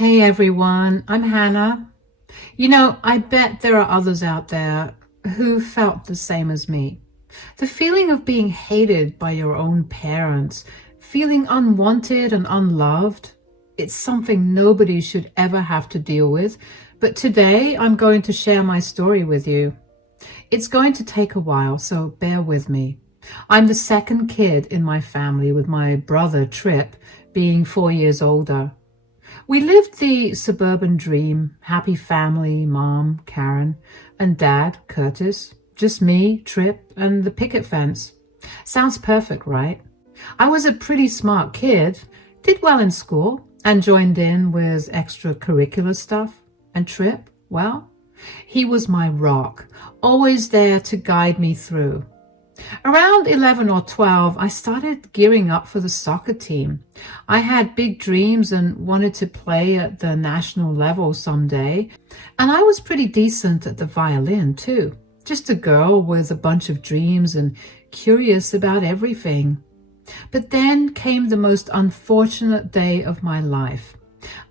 Hey everyone, I'm Hannah. I bet there are others out there who felt the same as me. The feeling of being hated by your own parents, feeling unwanted and unloved, it's something nobody should ever have to deal with. But today I'm going to share my story with you. It's going to take a while, so bear with me. I'm the second kid in my family, with my brother Trip being 4 years older. We lived the suburban dream, happy family, mom, Karen, and dad, Curtis, just me, Trip, and the picket fence. Sounds perfect, right? I was a pretty smart kid, did well in school, and joined in with extracurricular stuff. And Trip, well, he was my rock, always there to guide me through. Around 11 or 12, I started gearing up for the soccer team. I had big dreams and wanted to play at the national level someday. And I was pretty decent at the violin too. Just a girl with a bunch of dreams and curious about everything. But then came the most unfortunate day of my life.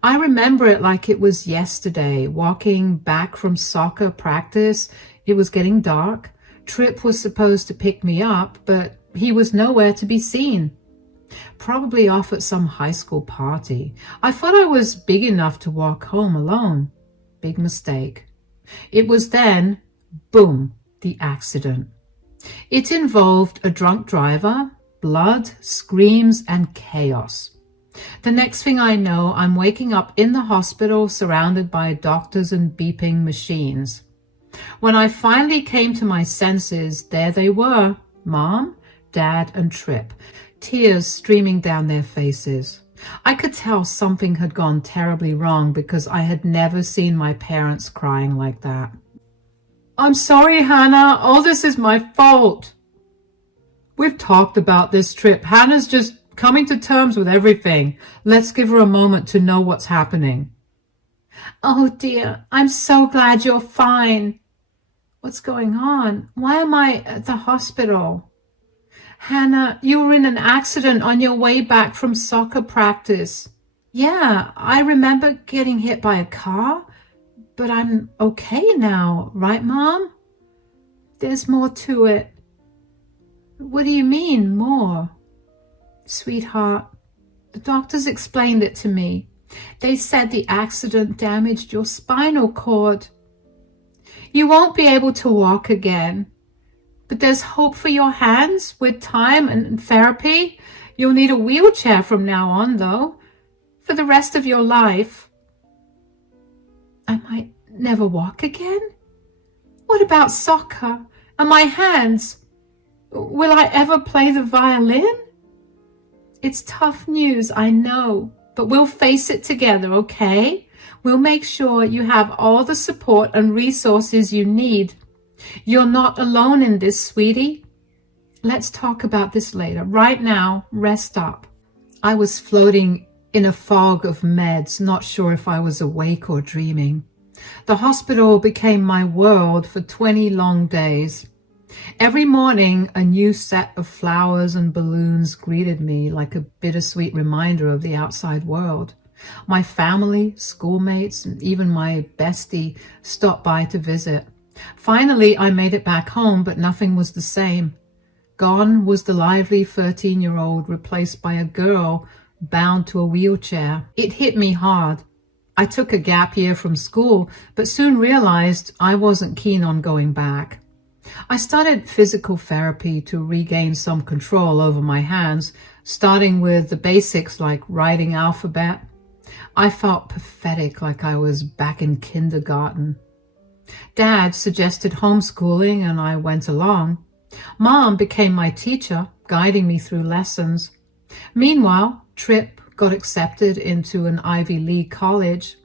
I remember it like it was yesterday, walking back from soccer practice. It was getting dark. Trip was supposed to pick me up, but he was nowhere to be seen. Probably off at some high school party. I thought I was big enough to walk home alone. Big mistake. It was then, boom, the accident. It involved a drunk driver, blood, screams, and chaos. The next thing I know, I'm waking up in the hospital surrounded by doctors and beeping machines. When I finally came to my senses, there they were, Mom, Dad, and Trip, tears streaming down their faces. I could tell something had gone terribly wrong because I had never seen my parents crying like that. I'm sorry, Hannah. All this is my fault. We've talked about this, Trip. Hannah's just coming to terms with everything. Let's give her a moment to know what's happening. Oh dear, I'm so glad you're fine. What's going on? Why am I at the hospital? Hannah, you were in an accident on your way back from soccer practice. Yeah, I remember getting hit by a car, but I'm okay now, right, Mom? There's more to it. What do you mean, more? Sweetheart, the doctors explained it to me. They said the accident damaged your spinal cord. You won't be able to walk again. But there's hope for your hands with time and therapy. You'll need a wheelchair from now on, though, for the rest of your life. I might never walk again? What about soccer and my hands? Will I ever play the violin? It's tough news, I know. But we'll face it together, okay? We'll make sure you have all the support and resources you need. You're not alone in this, sweetie. Let's talk about this later. Right now, rest up. I was floating in a fog of meds, not sure if I was awake or dreaming. The hospital became my world for 20 long days. Every morning, a new set of flowers and balloons greeted me like a bittersweet reminder of the outside world. My family, schoolmates, and even my bestie stopped by to visit. Finally, I made it back home, but nothing was the same. Gone was the lively 13-year-old, replaced by a girl bound to a wheelchair. It hit me hard. I took a gap year from school, but soon realized I wasn't keen on going back. I started physical therapy to regain some control over my hands, starting with the basics like writing alphabet. I felt pathetic, like I was back in kindergarten. Dad suggested homeschooling and I went along. Mom became my teacher, guiding me through lessons. Meanwhile, Trip got accepted into an Ivy League college.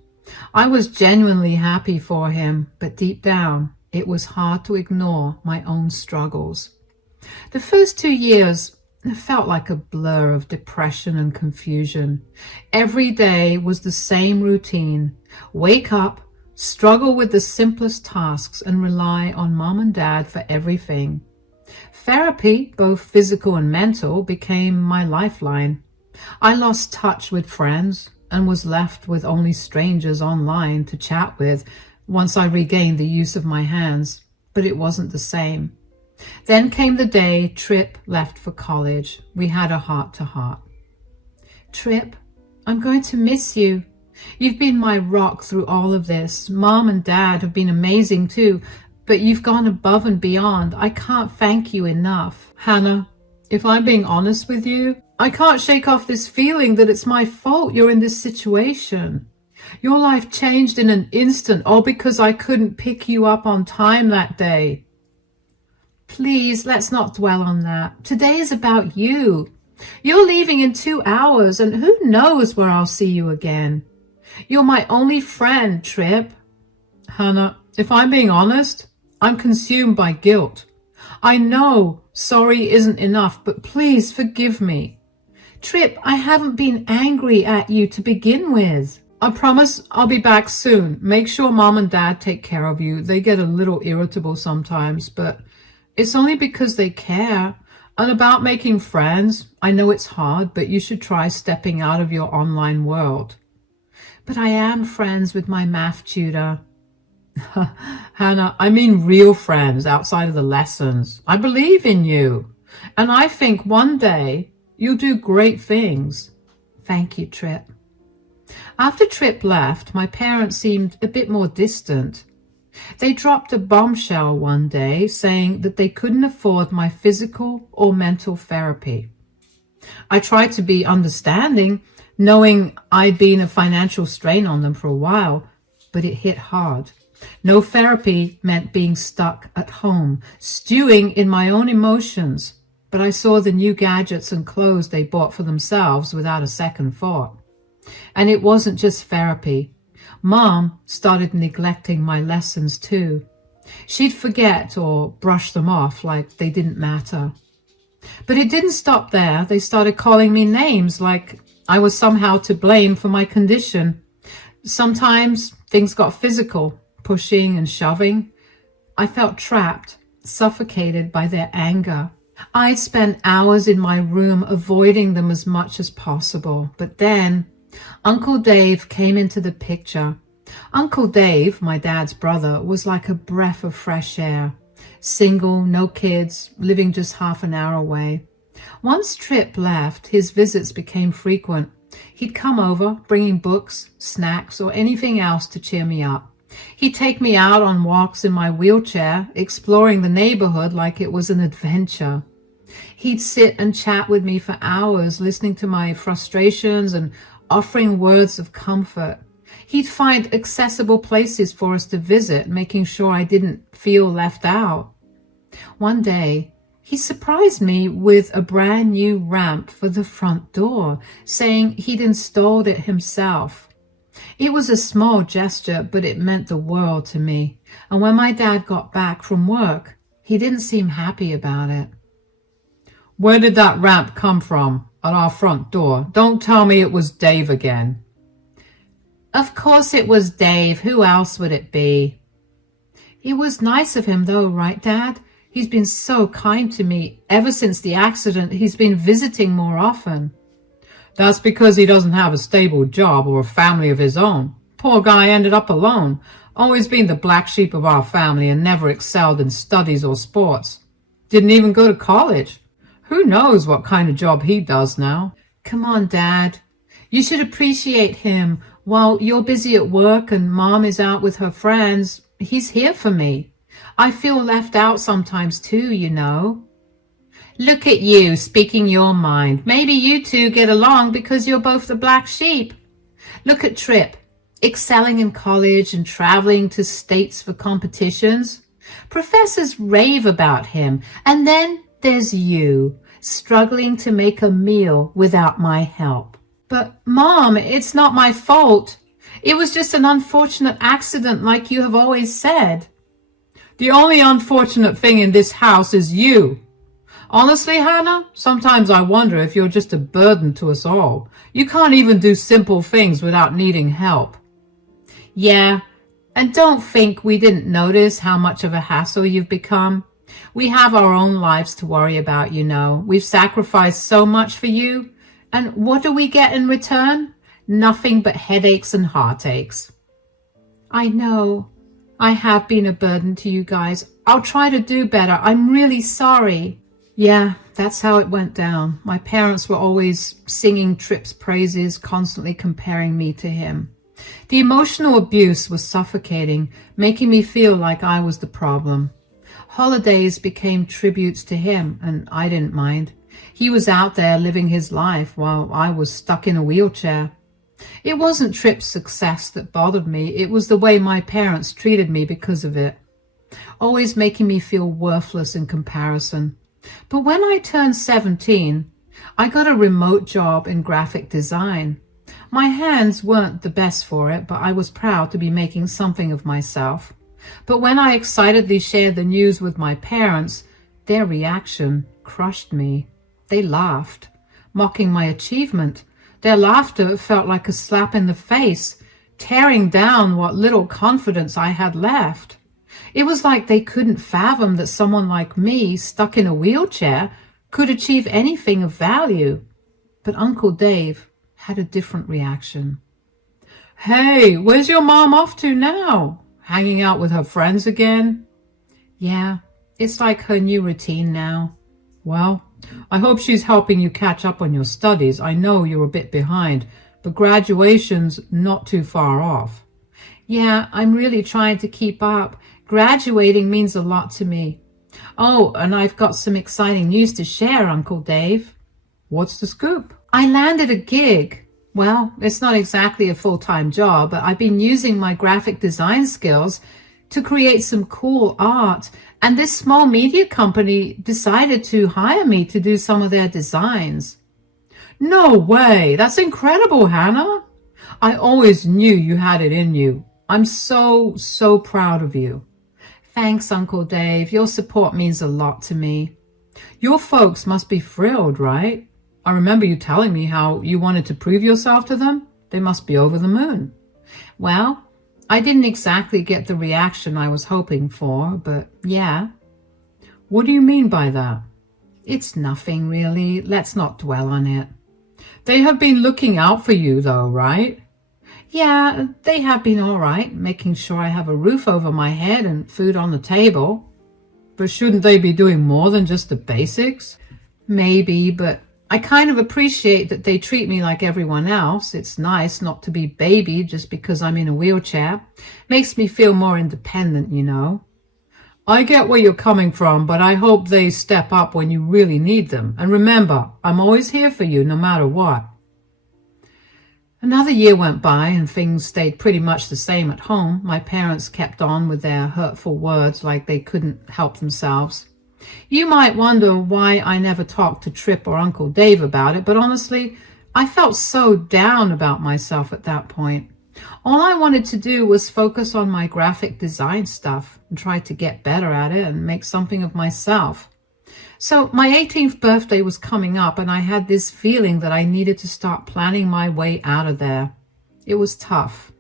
I was genuinely happy for him, but deep down, it was hard to ignore my own struggles. The first 2 years felt like a blur of depression and confusion. Every day was the same routine. Wake up, struggle with the simplest tasks, and rely on Mom and Dad for everything. Therapy, both physical and mental, became my lifeline. I lost touch with friends, and was left with only strangers online to chat with once I regained the use of my hands. But it wasn't the same. Then came the day Trip left for college. We had a heart-to-heart. Trip, I'm going to miss you. You've been my rock through all of this. Mom and Dad have been amazing too, but you've gone above and beyond. I can't thank you enough. Hannah, if I'm being honest with you, I can't shake off this feeling that it's my fault you're in this situation. Your life changed in an instant, all because I couldn't pick you up on time that day. Please, let's not dwell on that. Today is about you. You're leaving in 2 hours, and who knows where I'll see you again. You're my only friend, Trip. Hannah, if I'm being honest, I'm consumed by guilt. I know sorry isn't enough, but please forgive me. Trip, I haven't been angry at you to begin with. I promise I'll be back soon. Make sure Mom and Dad take care of you. They get a little irritable sometimes, but it's only because they care. And about making friends, I know it's hard, but you should try stepping out of your online world. But I am friends with my math tutor. Hannah, I mean real friends outside of the lessons. I believe in you. And I think one day you'll do great things. Thank you, Trip. After Trip left, my parents seemed a bit more distant. They dropped a bombshell one day saying that they couldn't afford my physical or mental therapy. I tried to be understanding, knowing I'd been a financial strain on them for a while, but it hit hard. No therapy meant being stuck at home, stewing in my own emotions, but I saw the new gadgets and clothes they bought for themselves without a second thought. And it wasn't just therapy. Mom started neglecting my lessons too. She'd forget or brush them off like they didn't matter. But it didn't stop there. They started calling me names like I was somehow to blame for my condition. Sometimes things got physical, pushing and shoving. I felt trapped, suffocated by their anger. I'd spent hours in my room avoiding them as much as possible. But then Uncle Dave came into the picture. Uncle Dave, my dad's brother, was like a breath of fresh air. Single, no kids, living just half an hour away. Once Trip left, his visits became frequent. He'd come over, bringing books, snacks, or anything else to cheer me up. He'd take me out on walks in my wheelchair, exploring the neighborhood like it was an adventure. He'd sit and chat with me for hours, listening to my frustrations and offering words of comfort. He'd find accessible places for us to visit, making sure I didn't feel left out. One day, he surprised me with a brand new ramp for the front door, saying he'd installed it himself. It was a small gesture, but it meant the world to me. And when my dad got back from work, he didn't seem happy about it. Where did that ramp come from at our front door? Don't tell me it was Dave again. Of course it was Dave. Who else would it be? It was nice of him though, right, Dad? He's been so kind to me. Ever since the accident, he's been visiting more often. That's because he doesn't have a stable job or a family of his own. Poor guy ended up alone, always been the black sheep of our family and never excelled in studies or sports. Didn't even go to college. Who knows what kind of job he does now? Come on, Dad. You should appreciate him. While you're busy at work and Mom is out with her friends, he's here for me. I feel left out sometimes too, you know. Look at you, speaking your mind. Maybe you two get along because you're both the black sheep. Look at Trip, excelling in college and traveling to states for competitions. Professors rave about him. And then there's you, struggling to make a meal without my help. But, Mom, it's not my fault. It was just an unfortunate accident like you have always said. The only unfortunate thing in this house is you. Honestly, Hannah, sometimes I wonder if you're just a burden to us all. You can't even do simple things without needing help. Yeah, and don't think we didn't notice how much of a hassle you've become. We have our own lives to worry about, you know. We've sacrificed so much for you. And what do we get in return? Nothing but headaches and heartaches. I know. I have been a burden to you guys. I'll try to do better. I'm really sorry. Yeah, that's how it went down. My parents were always singing Trip's praises, constantly comparing me to him. The emotional abuse was suffocating, making me feel like I was the problem. Holidays became tributes to him, and I didn't mind. He was out there living his life while I was stuck in a wheelchair. It wasn't Trip's success that bothered me. It was the way my parents treated me because of it, always making me feel worthless in comparison. But when I turned 17, I got a remote job in graphic design. My hands weren't the best for it, but I was proud to be making something of myself. But when I excitedly shared the news with my parents, their reaction crushed me. They laughed, mocking my achievement. Their laughter felt like a slap in the face, tearing down what little confidence I had left. It was like they couldn't fathom that someone like me, stuck in a wheelchair, could achieve anything of value. But Uncle Dave had a different reaction. Hey, where's your mom off to now? Hanging out with her friends again? Yeah, it's like her new routine now. Well, I hope she's helping you catch up on your studies. I know you're a bit behind, but graduation's not too far off. Yeah, I'm really trying to keep up. Graduating means a lot to me. Oh, and I've got some exciting news to share, Uncle Dave. What's the scoop? I landed a gig. Well, it's not exactly a full-time job, but I've been using my graphic design skills to create some cool art, and this small media company decided to hire me to do some of their designs. No way! That's incredible, Hannah! I always knew you had it in you. I'm so proud of you. Thanks, Uncle Dave. Your support means a lot to me. Your folks must be thrilled, right? I remember you telling me how you wanted to prove yourself to them. They must be over the moon. Well, I didn't exactly get the reaction I was hoping for, but yeah. What do you mean by that? It's nothing, really. Let's not dwell on it. They have been looking out for you, though, right? Yeah, they have been all right, making sure I have a roof over my head and food on the table. But shouldn't they be doing more than just the basics? Maybe, but I kind of appreciate that they treat me like everyone else. It's nice not to be babied just because I'm in a wheelchair. Makes me feel more independent, you know. I get where you're coming from, but I hope they step up when you really need them. And remember, I'm always here for you no matter what. Another year went by and things stayed pretty much the same at home. My parents kept on with their hurtful words like they couldn't help themselves. You might wonder why I never talked to Trip or Uncle Dave about it, but honestly, I felt so down about myself at that point. All I wanted to do was focus on my graphic design stuff and try to get better at it and make something of myself. So my 18th birthday was coming up, and I had this feeling that I needed to start planning my way out of there. It was tough,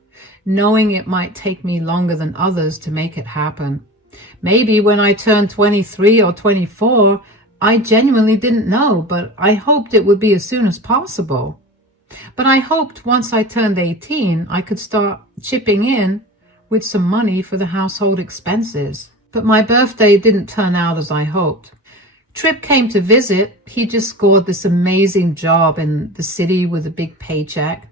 knowing it might take me longer than others to make it happen. Maybe when I turned 23 or 24, I genuinely didn't know, but I hoped it would be as soon as possible. But I hoped once I turned 18, I could start chipping in with some money for the household expenses. But my birthday didn't turn out as I hoped. Trip came to visit. He just scored this amazing job in the city with a big paycheck.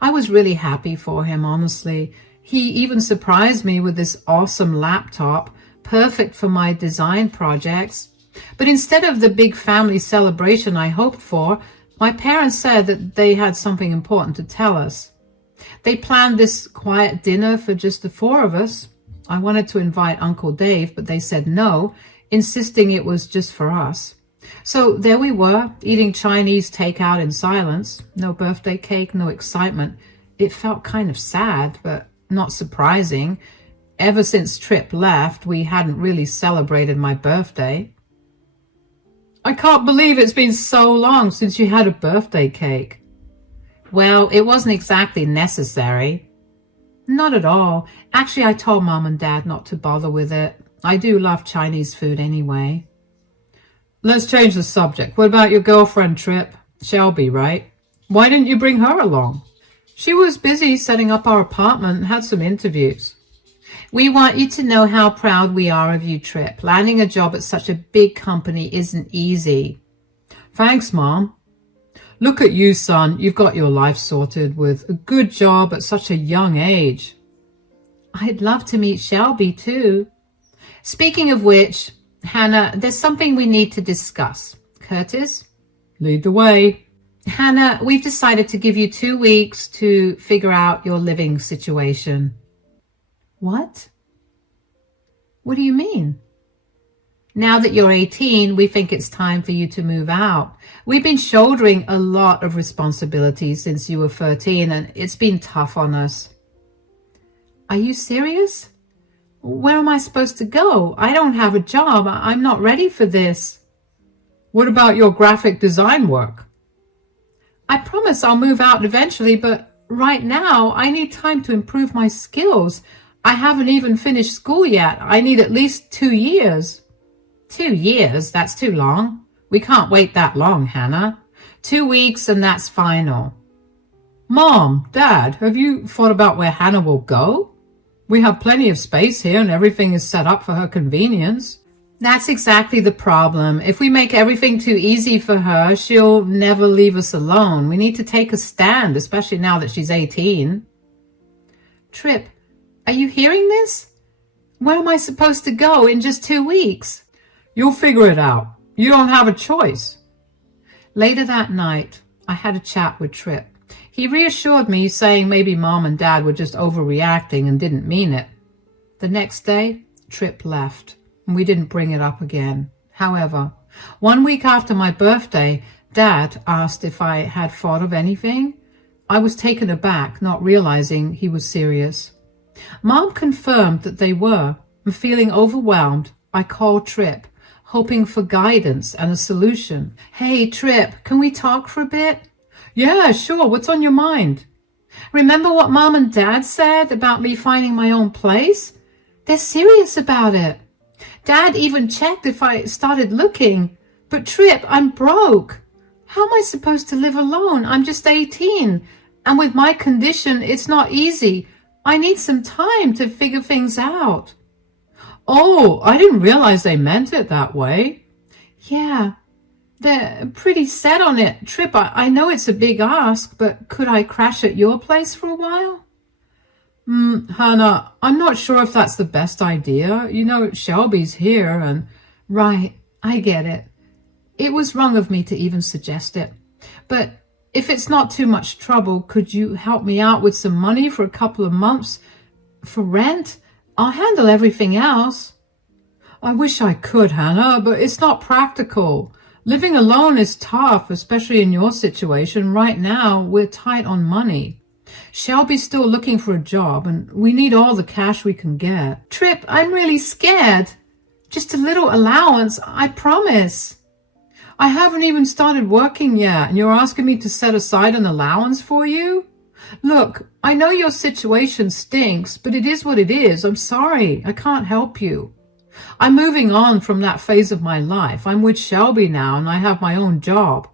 I was really happy for him, honestly. He even surprised me with this awesome laptop, perfect for my design projects. But instead of the big family celebration I hoped for, my parents said that they had something important to tell us. They planned this quiet dinner for just the four of us. I wanted to invite Uncle Dave, but they said no, insisting it was just for us. So there we were, eating Chinese takeout in silence. No birthday cake, no excitement. It felt kind of sad, but not surprising. Ever since Trip left, we hadn't really celebrated my birthday. I can't believe it's been so long since you had a birthday cake. Well, it wasn't exactly necessary. Not at all. Actually, I told Mom and Dad not to bother with it. I do love Chinese food anyway. Let's change the subject. What about your girlfriend, Trip? Shelby, right? Why didn't you bring her along? She was busy setting up our apartment and had some interviews. We want you to know how proud we are of you, Trip. Landing a job at such a big company isn't easy. Thanks, Mom. Look at you, son. You've got your life sorted with a good job at such a young age. I'd love to meet Shelby, too. Speaking of which, Hannah, there's something we need to discuss. Curtis? Lead the way. Hannah, we've decided to give you 2 weeks to figure out your living situation. What? What do you mean? Now that you're 18, we think it's time for you to move out. We've been shouldering a lot of responsibilities since you were 13, and it's been tough on us. Are you serious? Where am I supposed to go? I don't have a job. I'm not ready for this. What about your graphic design work? I promise I'll move out eventually, but right now I need time to improve my skills. I haven't even finished school yet. I need at least 2 years. 2 years? That's too long. We can't wait that long, Hannah. 2 weeks and that's final. Mom, Dad, have you thought about where Hannah will go? We have plenty of space here and everything is set up for her convenience. That's exactly the problem. If we make everything too easy for her, she'll never leave us alone. We need to take a stand, especially now that she's 18. Trip, are you hearing this? Where am I supposed to go in just 2 weeks? You'll figure it out. You don't have a choice. Later that night, I had a chat with Trip. He reassured me, saying maybe Mom and Dad were just overreacting and didn't mean it. The next day, Trip left, and we didn't bring it up again. However, 1 week after my birthday, Dad asked if I had thought of anything. I was taken aback, not realizing he was serious. Mom confirmed that they were, and feeling overwhelmed, I called Trip, hoping for guidance and a solution. Hey, Trip, can we talk for a bit? Yeah, sure. What's on your mind? Remember what Mom and Dad said about me finding my own place? They're serious about it. Dad even checked if I started looking. But Trip, I'm broke. How am I supposed to live alone? I'm just 18. And with my condition, it's not easy. I need some time to figure things out. Oh, I didn't realize they meant it that way. Yeah, they're pretty set on it. Trip, I know it's a big ask, but could I crash at your place for a while? Hannah, I'm not sure if that's the best idea. You know, Shelby's here and... Right, I get it. It was wrong of me to even suggest it. But if it's not too much trouble, could you help me out with some money for a couple of months for rent? I'll handle everything else. I wish I could, Hannah, but it's not practical. Living alone is tough, especially in your situation. Right now, we're tight on money. Shelby's still looking for a job, and we need all the cash we can get. Trip, I'm really scared. Just a little allowance, I promise. I haven't even started working yet, and you're asking me to set aside an allowance for you? Look, I know your situation stinks, but it is what it is. I'm sorry. I can't help you. I'm moving on from that phase of my life. I'm with Shelby now, and I have my own job.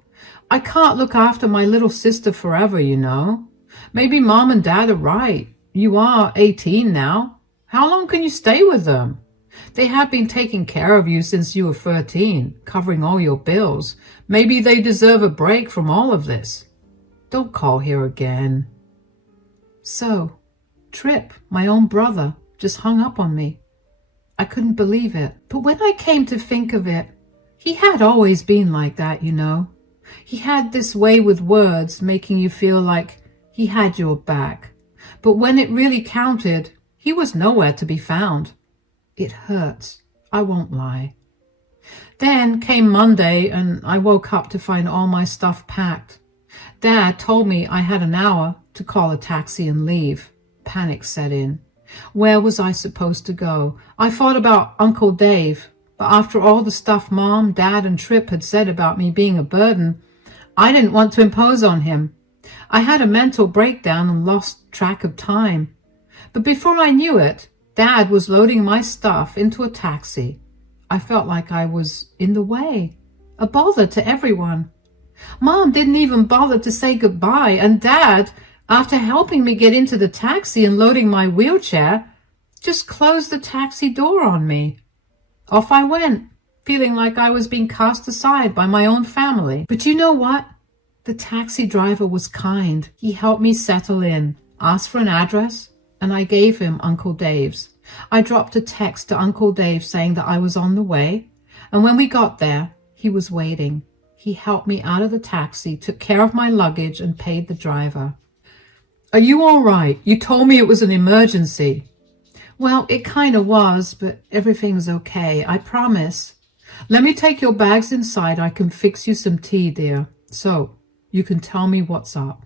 I can't look after my little sister forever, you know. Maybe Mom and Dad are right. You are 18 now. How long can you stay with them? They have been taking care of you since you were 13, covering all your bills. Maybe they deserve a break from all of this. Don't call here again. So, Trip, my own brother, just hung up on me. I couldn't believe it. But when I came to think of it, he had always been like that, you know. He had this way with words, making you feel like he had your back. But when it really counted, he was nowhere to be found. It hurts, I won't lie. Then came Monday, and I woke up to find all my stuff packed. Dad told me I had an hour to call a taxi and leave. Panic set in. Where was I supposed to go? I thought about Uncle Dave, but after all the stuff Mom, Dad, and Trip had said about me being a burden, I didn't want to impose on him. I had a mental breakdown and lost track of time. But before I knew it, Dad was loading my stuff into a taxi. I felt like I was in the way, a bother to everyone. Mom didn't even bother to say goodbye, and Dad, after helping me get into the taxi and loading my wheelchair, just closed the taxi door on me. Off I went, feeling like I was being cast aside by my own family. But you know what? The taxi driver was kind. He helped me settle in, asked for an address, and I gave him Uncle Dave's. I dropped a text to Uncle Dave saying that I was on the way, and when we got there, he was waiting. He helped me out of the taxi, took care of my luggage, and paid the driver. Are you all right? You told me it was an emergency. Well, it kind of was, but everything's okay, I promise. Let me take your bags inside. I can fix you some tea, dear, so you can tell me what's up.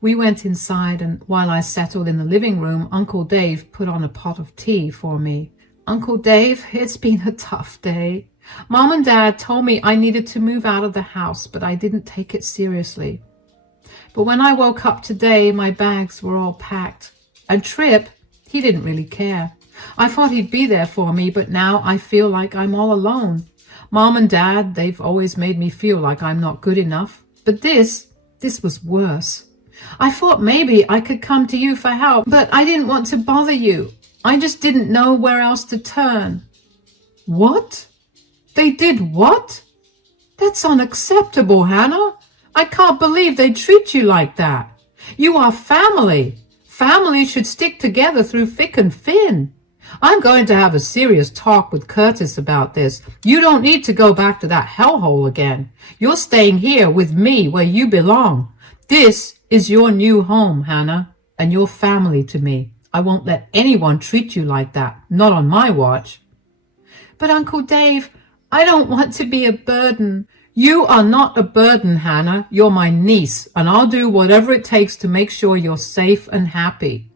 We went inside, and while I settled in the living room, Uncle Dave put on a pot of tea for me. Uncle Dave, it's been a tough day. Mom and Dad told me I needed to move out of the house, but I didn't take it seriously. But when I woke up today, my bags were all packed. And Trip, he didn't really care. I thought he'd be there for me, but now I feel like I'm all alone. Mom and Dad, they've always made me feel like I'm not good enough. But this was worse. I thought maybe I could come to you for help, but I didn't want to bother you. I just didn't know where else to turn. What? They did what? That's unacceptable, Hannah. I can't believe they treat you like that. You are family. Family should stick together through thick and thin. I'm going to have a serious talk with Curtis about this. You don't need to go back to that hellhole again. You're staying here with me where you belong. This is your new home, Hannah, and you're family to me. I won't let anyone treat you like that, not on my watch. But Uncle Dave, I don't want to be a burden. You are not a burden, Hannah. You're my niece, and I'll do whatever it takes to make sure you're safe and happy.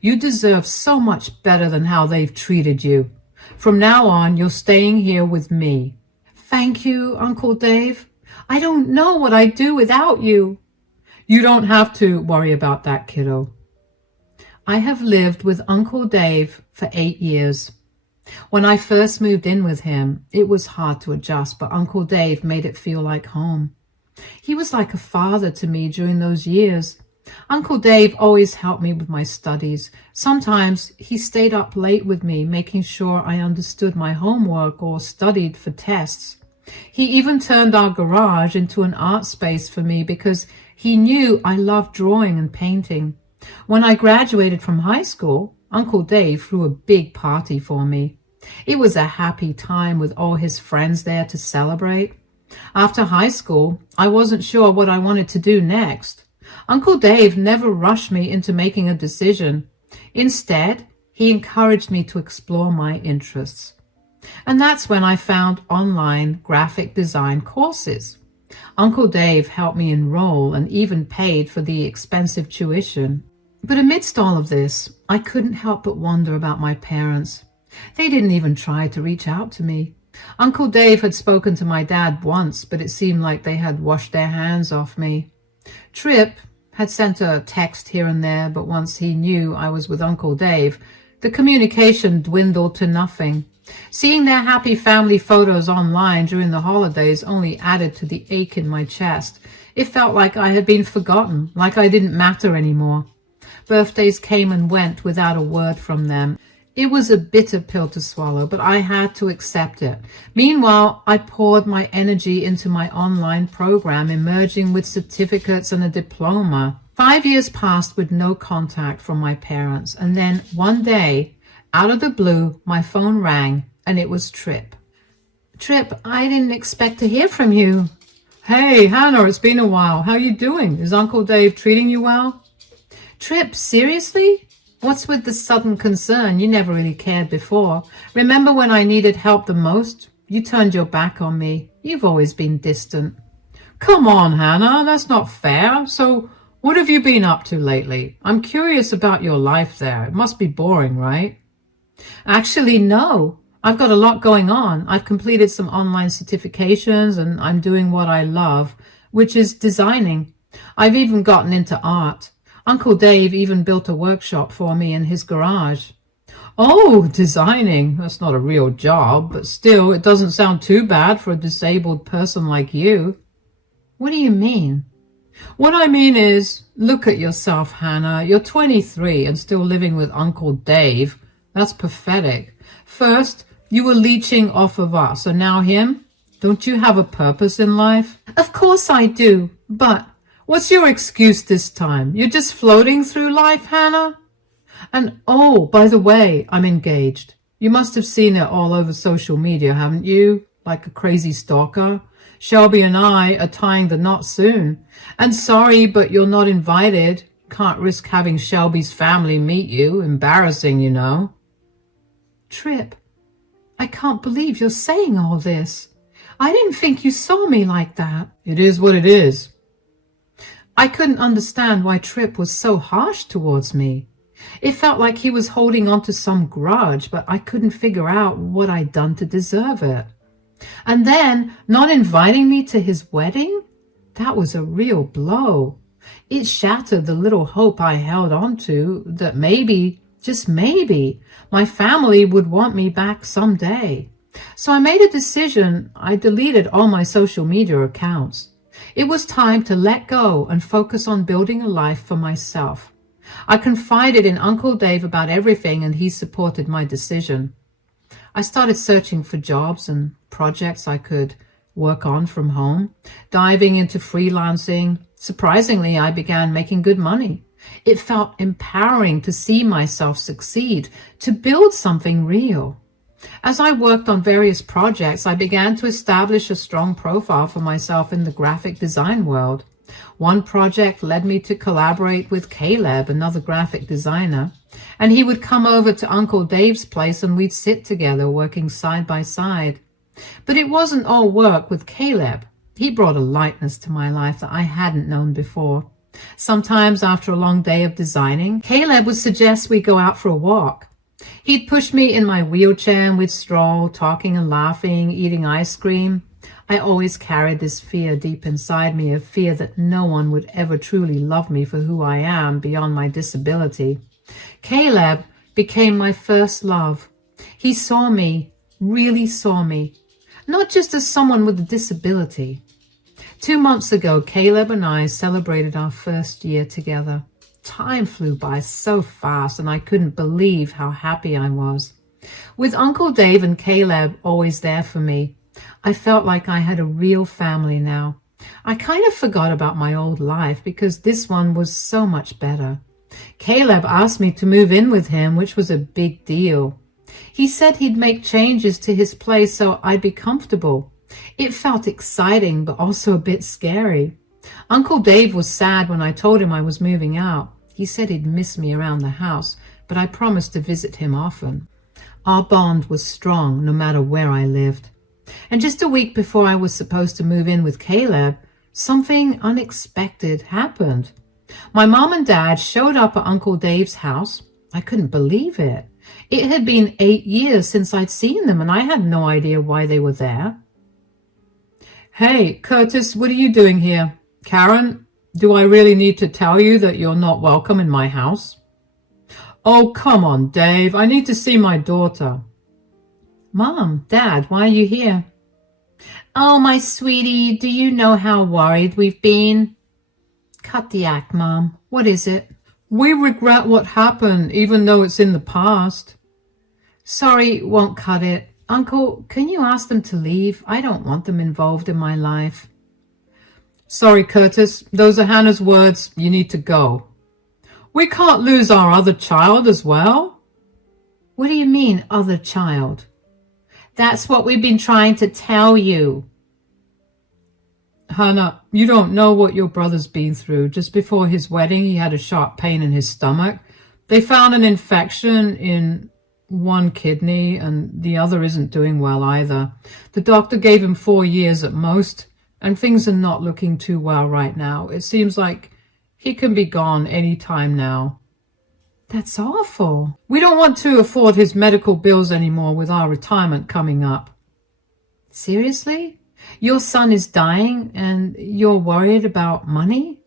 You deserve so much better than how they've treated you. From now on, you're staying here with me. Thank you, Uncle Dave. I don't know what I'd do without you. You don't have to worry about that, kiddo. I have lived with Uncle Dave for 8 years. When I first moved in with him, it was hard to adjust, but Uncle Dave made it feel like home. He was like a father to me during those years. Uncle Dave always helped me with my studies. Sometimes he stayed up late with me, making sure I understood my homework or studied for tests. He even turned our garage into an art space for me because he knew I loved drawing and painting. When I graduated from high school, Uncle Dave threw a big party for me. It was a happy time with all his friends there to celebrate. After high school, I wasn't sure what I wanted to do next. Uncle Dave never rushed me into making a decision. Instead, he encouraged me to explore my interests. And that's when I found online graphic design courses. Uncle Dave helped me enroll and even paid for the expensive tuition. But amidst all of this, I couldn't help but wonder about my parents. They didn't even try to reach out to me. Uncle Dave had spoken to my dad once, but it seemed like they had washed their hands off me. Trip had sent a text here and there, but once he knew I was with Uncle Dave, the communication dwindled to nothing. Seeing their happy family photos online during the holidays only added to the ache in my chest. It felt like I had been forgotten, like I didn't matter anymore. Birthdays came and went without a word from them. It was a bitter pill to swallow, but I had to accept it. Meanwhile, I poured my energy into my online program, emerging with certificates and a diploma. 5 years passed with no contact from my parents, and then one day, out of the blue, my phone rang, and it was Trip. Trip, I didn't expect to hear from you. Hey, Hannah, it's been a while. How you doing? Is Uncle Dave treating you well? Trip, seriously? What's with the sudden concern? You never really cared before. Remember when I needed help the most? You turned your back on me. You've always been distant. Come on, Hannah, that's not fair. So, what have you been up to lately? I'm curious about your life there. It must be boring, right? Actually, no. I've got a lot going on. I've completed some online certifications and I'm doing what I love, which is designing. I've even gotten into art. Uncle Dave even built a workshop for me in his garage. Oh, designing. That's not a real job, but still, it doesn't sound too bad for a disabled person like you. What do you mean? What I mean is, look at yourself, Hannah. You're 23 and still living with Uncle Dave. That's pathetic. First, you were leeching off of us, and now him? Don't you have a purpose in life? Of course I do, but What's your excuse this time? You're just floating through life, Hannah? And oh, by the way, I'm engaged. You must have seen it all over social media, haven't you? Like a crazy stalker. Shelby and I are tying the knot soon. And sorry, but you're not invited. Can't risk having Shelby's family meet you. Embarrassing, you know. Trip, I can't believe you're saying all this. I didn't think you saw me like that. It is what it is. I couldn't understand why Trip was so harsh towards me. It felt like he was holding on to some grudge, but I couldn't figure out what I'd done to deserve it. And then, not inviting me to his wedding? That was a real blow. It shattered the little hope I held on to that maybe, just maybe, my family would want me back someday. So I made a decision. I deleted all my social media accounts. It was time to let go and focus on building a life for myself. I confided in Uncle Dave about everything, and he supported my decision. I started searching for jobs and projects I could work on from home, diving into freelancing. Surprisingly, I began making good money. It felt empowering to see myself succeed, to build something real. As I worked on various projects, I began to establish a strong profile for myself in the graphic design world. One project led me to collaborate with Caleb, another graphic designer, and he would come over to Uncle Dave's place and we'd sit together working side by side. But it wasn't all work with Caleb. He brought a lightness to my life that I hadn't known before. Sometimes after a long day of designing, Caleb would suggest we go out for a walk. He'd push me in my wheelchair and we'd stroll, talking and laughing, eating ice cream. I always carried this fear deep inside me, a fear that no one would ever truly love me for who I am beyond my disability. Caleb became my first love. He saw me, really saw me, not just as someone with a disability. 2 months ago, Caleb and I celebrated our first year together. Time flew by so fast, and I couldn't believe how happy I was. With Uncle Dave and Caleb always there for me, I felt like I had a real family now. I kind of forgot about my old life because this one was so much better. Caleb asked me to move in with him, which was a big deal. He said he'd make changes to his place so I'd be comfortable. It felt exciting, but also a bit scary. Uncle Dave was sad when I told him I was moving out. He said he'd miss me around the house, but I promised to visit him often. Our bond was strong no matter where I lived. And just a week before I was supposed to move in with Caleb, something unexpected happened. My mom and dad showed up at Uncle Dave's house. I couldn't believe it. It had been 8 years since I'd seen them, and I had no idea why they were there. Hey, Curtis, what are you doing here? Karen, do I really need to tell you that you're not welcome in my house? Oh, come on, Dave. I need to see my daughter. Mom, Dad, why are you here? Oh, my sweetie, do you know how worried we've been? Cut the act, Mom. What is it? We regret what happened, even though it's in the past. Sorry, won't cut it. Uncle, can you ask them to leave? I don't want them involved in my life. Sorry, Curtis. Those are Hannah's words. You need to go. We can't lose our other child as well. What do you mean, other child? That's what we've been trying to tell you. Hannah, you don't know what your brother's been through. Just before his wedding, he had a sharp pain in his stomach. They found an infection in one kidney, and the other isn't doing well either. The doctor gave him 4 years at most, and things are not looking too well right now. It seems like he can be gone any time now. That's awful. We don't want to afford his medical bills anymore with our retirement coming up. Seriously? Your son is dying and you're worried about money?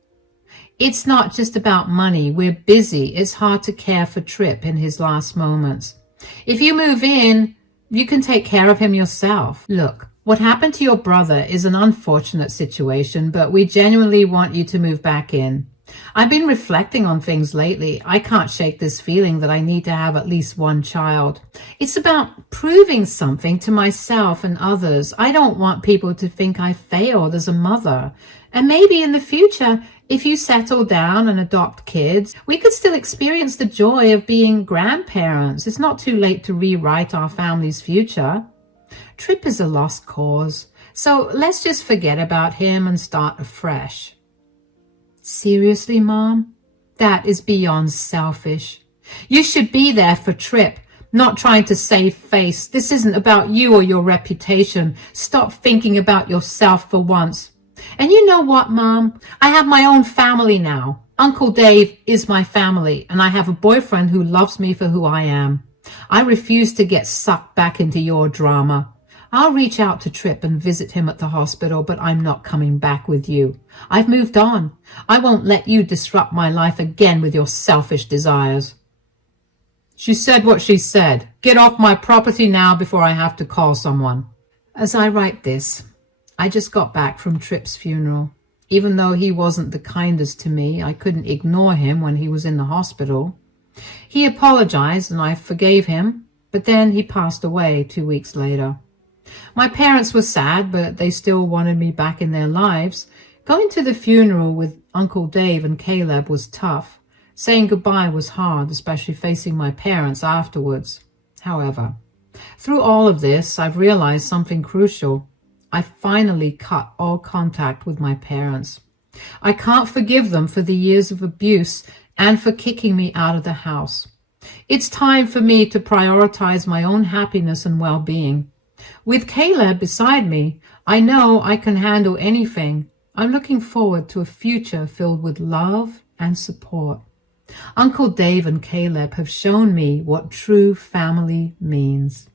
It's not just about money. We're busy. It's hard to care for Trip in his last moments. If you move in, you can take care of him yourself. Look, What happened to your brother is an unfortunate situation, but we genuinely want you to move back in. I've been reflecting on things lately. I can't shake this feeling that I need to have at least one child. It's about proving something to myself and others. I don't want people to think I failed as a mother. And maybe in the future, if you settle down and adopt kids, we could still experience the joy of being grandparents. It's not too late to rewrite our family's future. Trip is a lost cause, so let's just forget about him and start afresh. Seriously, Mom? That is beyond selfish. You should be there for Trip, not trying to save face. This isn't about you or your reputation. Stop thinking about yourself for once. And you know what, Mom? I have my own family now. Uncle Dave is my family, and I have a boyfriend who loves me for who I am. I refuse to get sucked back into your drama. I'll reach out to Trip and visit him at the hospital, but I'm not coming back with you. I've moved on. I won't let you disrupt my life again with your selfish desires. She said what she said. Get off my property now before I have to call someone. As I write this, I just got back from Trip's funeral. Even though he wasn't the kindest to me, I couldn't ignore him when he was in the hospital. He apologized and I forgave him, but then he passed away 2 weeks later. My parents were sad, but they still wanted me back in their lives. Going to the funeral with Uncle Dave and Caleb was tough. Saying goodbye was hard, especially facing my parents afterwards. However, through all of this, I've realized something crucial. I finally cut all contact with my parents. I can't forgive them for the years of abuse and for kicking me out of the house. It's time for me to prioritize my own happiness and well-being. With Caleb beside me, I know I can handle anything. I'm looking forward to a future filled with love and support. Uncle Dave and Caleb have shown me what true family means.